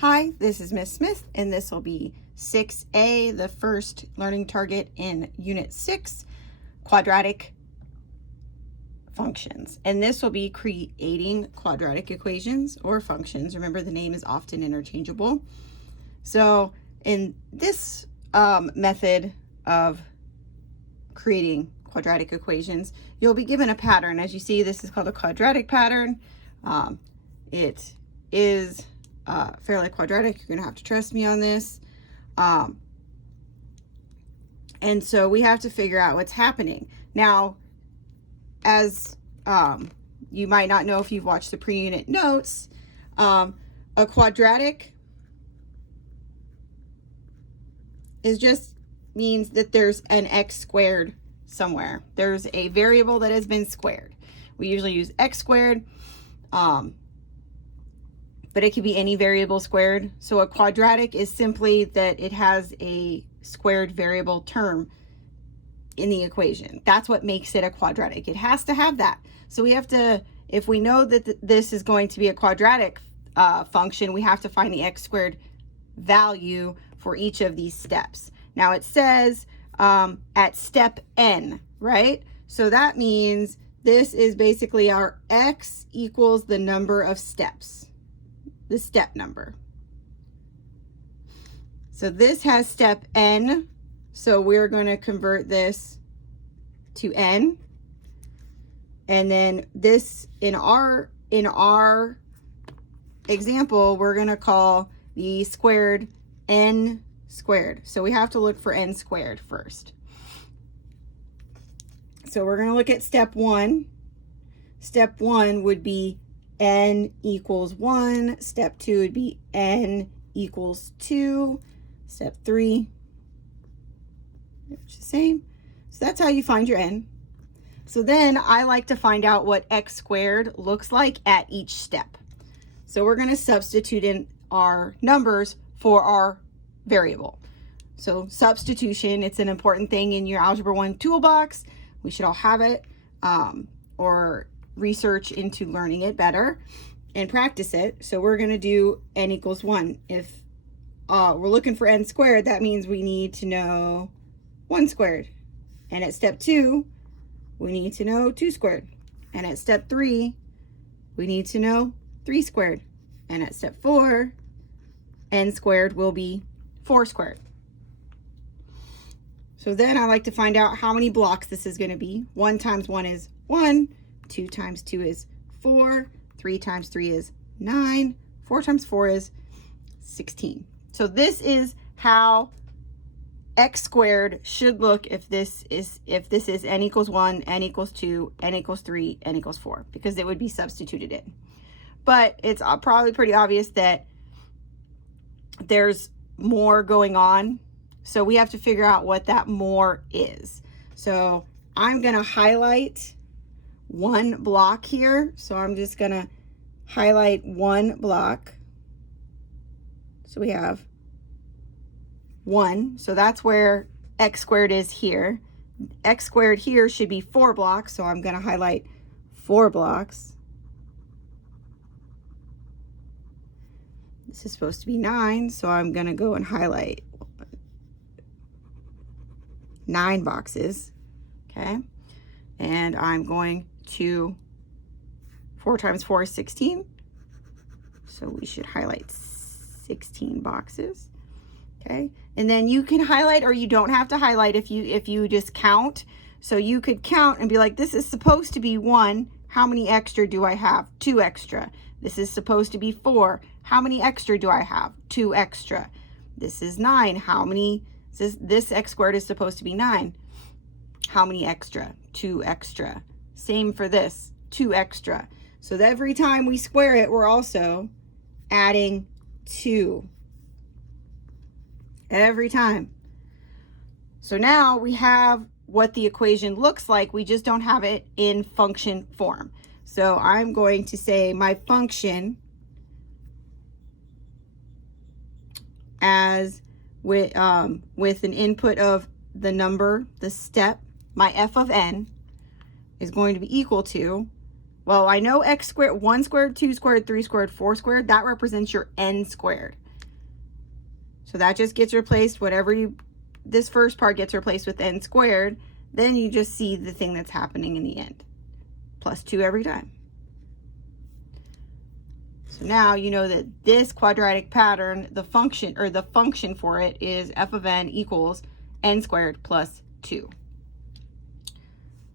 Hi, this is Miss Smith, and this will be 6A, the first learning target in Unit 6, Quadratic Functions. And this will be creating quadratic equations or functions. Remember, the name is often interchangeable. So in this method of creating quadratic equations, you'll be given a pattern. As you see, this is called a quadratic pattern. It is fairly quadratic. You're gonna have to trust me on this. And so we have to figure out what's happening. Now, as you might not know if you've watched the pre-unit notes, a quadratic means that there's an x squared somewhere. There's a variable that has been squared. We usually use x squared, but it could be any variable squared. So a quadratic is simply that it has a squared variable term in the equation. That's what makes it a quadratic. It has to have that. So we have to, if we know that this is going to be a quadratic function, we have to find the x squared value for each of these steps. Now it says at step n, right? So that means this is basically our x equals the number of steps, the step number. So this has step n, so we're going to convert this to n. And then this, in our example, we're going to call the squared n squared. So we have to look for n squared first. So we're going to look at step 1. Step 1 would be n equals 1. Step 2 would be n equals 2. Step 3, it's the same. So that's how you find your n. So then I like to find out what x squared looks like at each step. So we're going to substitute in our numbers for our variable. So substitution, it's an important thing in your Algebra 1 toolbox. We should all have it, or research into learning it better and practice it. So we're going to do n equals 1. If we're looking for n squared, that means we need to know 1 squared. And at step 2, we need to know 2 squared. And at step 3, we need to know 3 squared. And at step 4, n squared will be 4 squared. So then I like to find out how many blocks this is going to be. 1 times 1 is 1. 2 times 2 is 4. 3 times 3 is 9. 4 times 4 is 16. So this is how x squared should look if this is n equals 1, n equals 2, n equals 3, n equals 4, because it would be substituted in. But it's probably pretty obvious that there's more going on. So we have to figure out what that more is. So I'm going to highlight one block here. So I'm just going to highlight one block. So we have 1. So that's where x squared is here. X squared here should be 4 blocks. So I'm going to highlight 4 blocks. This is supposed to be 9. So I'm going to go and highlight 9 boxes. Okay. And I'm going to 4 times 4 is 16. So we should highlight 16 boxes. Okay. And then you can highlight, or you don't have to highlight if you just count. So you could count and be like, this is supposed to be 1. How many extra do I have? 2 extra. This is supposed to be 4. How many extra do I have? 2 extra. This is 9. How many? This x squared is supposed to be 9. How many extra? 2 extra. Same for this, 2 extra. So that every time we square it, we're also adding 2. Every time. So now we have what the equation looks like. We just don't have it in function form. So I'm going to say my function as with an input of the number, the step, my f of n is going to be equal to, well, I know x squared, 1 squared, 2 squared, 3 squared, 4 squared, that represents your n squared. So that just gets replaced, this first part gets replaced with n squared. Then you just see the thing that's happening in the end. Plus 2 every time. So now you know that this quadratic pattern, the function for it is f of n equals n squared plus 2.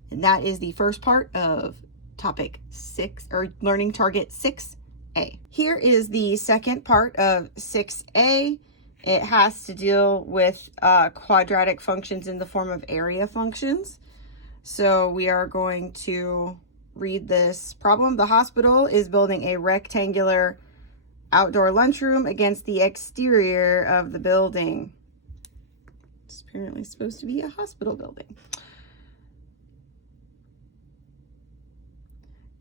And that is the first part of topic 6, or learning target 6A. Here is the second part of 6A. It has to deal with quadratic functions in the form of area functions. So we are going to read this problem. The hospital is building a rectangular outdoor lunchroom against the exterior of the building. It's apparently supposed to be a hospital building.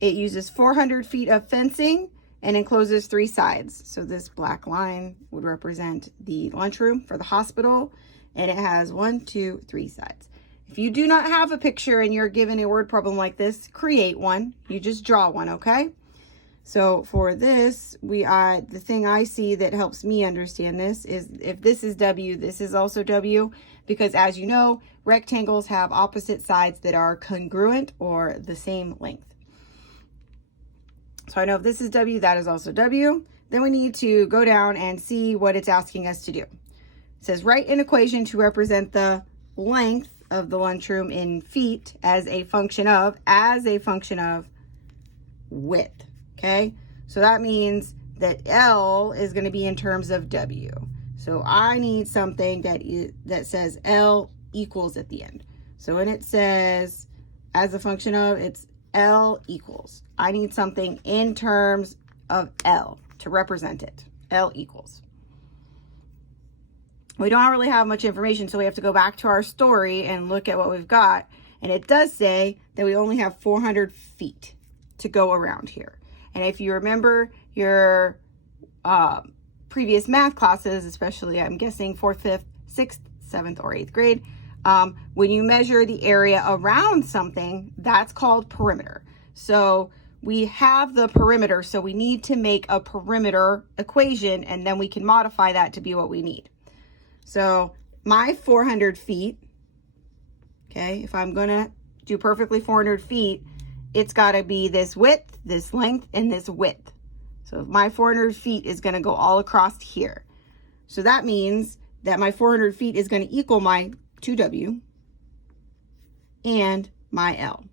It uses 400 feet of fencing and encloses 3 sides. So this black line would represent the lunchroom for the hospital, and it has 1, 2, 3 sides. If you do not have a picture and you're given a word problem like this, create one. You just draw one, okay? So for this, the thing I see that helps me understand this is if this is W, this is also W, because as you know, rectangles have opposite sides that are congruent or the same length. So I know if this is W, that is also W. Then we need to go down and see what it's asking us to do. It says write an equation to represent the length of the lunchroom in feet as a function of width. Okay, so that means that L is going to be in terms of W. So I need something that says L equals at the end. So when it says as a function of, it's L equals. I need something in terms of L to represent it. L equals. We don't really have much information, so we have to go back to our story and look at what we've got. And it does say that we only have 400 feet to go around here. And if you remember your previous math classes, especially I'm guessing 4th, 5th, 6th, 7th, or 8th grade, when you measure the area around something, that's called perimeter. So we have the perimeter, so we need to make a perimeter equation, and then we can modify that to be what we need. So my 400 feet, okay, if I'm gonna do perfectly 400 feet, it's gotta be this width, this length, and this width. So my 400 feet is gonna go all across here. So that means that my 400 feet is gonna equal my 2W and my L.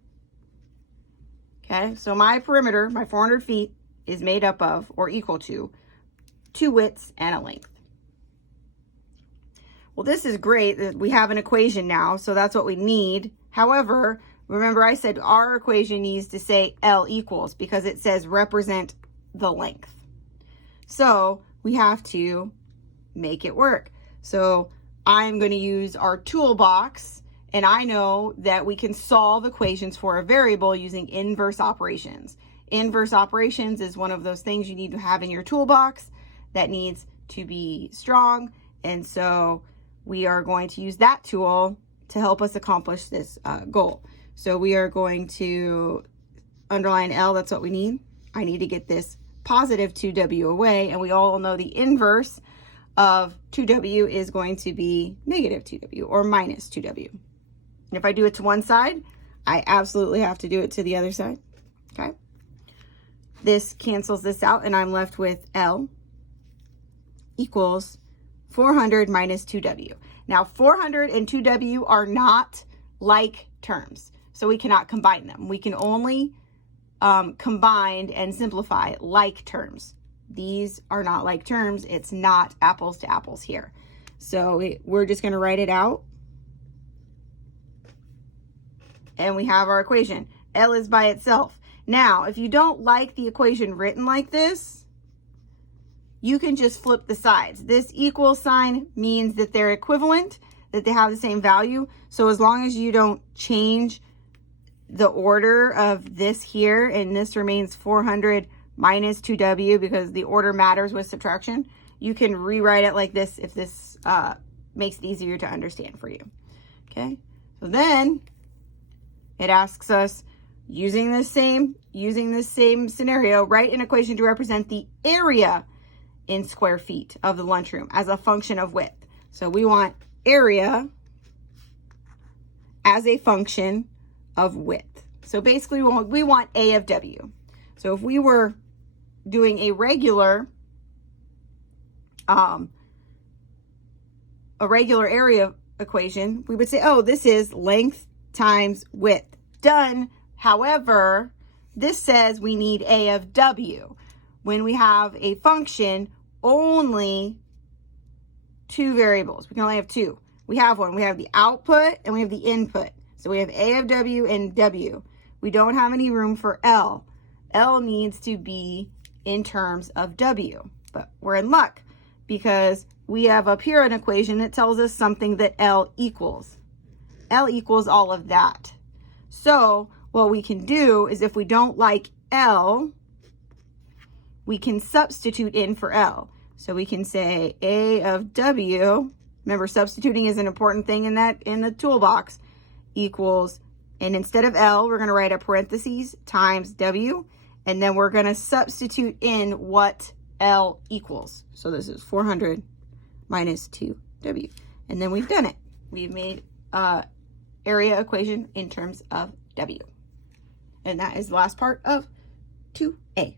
Okay, so my perimeter, my 400 feet, is made up of, or equal to, 2 widths and a length. Well, this is great that we have an equation now, so that's what we need. However, remember I said our equation needs to say L equals because it says represent the length. So we have to make it work. So I'm going to use our toolbox, and I know that we can solve equations for a variable using inverse operations. Inverse operations is one of those things you need to have in your toolbox that needs to be strong, and so we are going to use that tool to help us accomplish this goal. So we are going to underline L, that's what we need. I need to get this positive 2W away, and we all know the inverse of 2W is going to be negative 2W or minus 2W. And if I do it to one side, I absolutely have to do it to the other side, okay? This cancels this out, and I'm left with L equals 400 minus 2W. Now, 400 and 2W are not like terms, so we cannot combine them. We can only combine and simplify like terms. These are not like terms. It's not apples to apples here. So we're just going to write it out. And we have our equation. L is by itself. Now, if you don't like the equation written like this, you can just flip the sides. This equal sign means that they're equivalent, that they have the same value. So as long as you don't change the order of this here, and this remains 400 minus 2W because the order matters with subtraction, you can rewrite it like this if this makes it easier to understand for you. Okay, so then it asks us, using this same scenario, write an equation to represent the area in square feet of the lunchroom as a function of width. So we want area as a function of width. So basically we want A of W. So if we were doing a regular area equation, we would say, oh, this is length times width. Done. However, this says we need A of W. When we have a function, only two variables. We can only have two. We have one. We have the output and we have the input. So we have A of W and W. We don't have any room for L. L needs to be in terms of W. But we're in luck because we have up here an equation that tells us something that L equals. L equals all of that. So what we can do is if we don't like L, we can substitute in for L. So we can say A of W, remember substituting is an important thing in the toolbox, equals, and instead of L, we're gonna write a parentheses times W, and then we're gonna substitute in what L equals. So this is 400 minus 2W. And then we've done it. We've made area equation in terms of W. And that is the last part of 2A.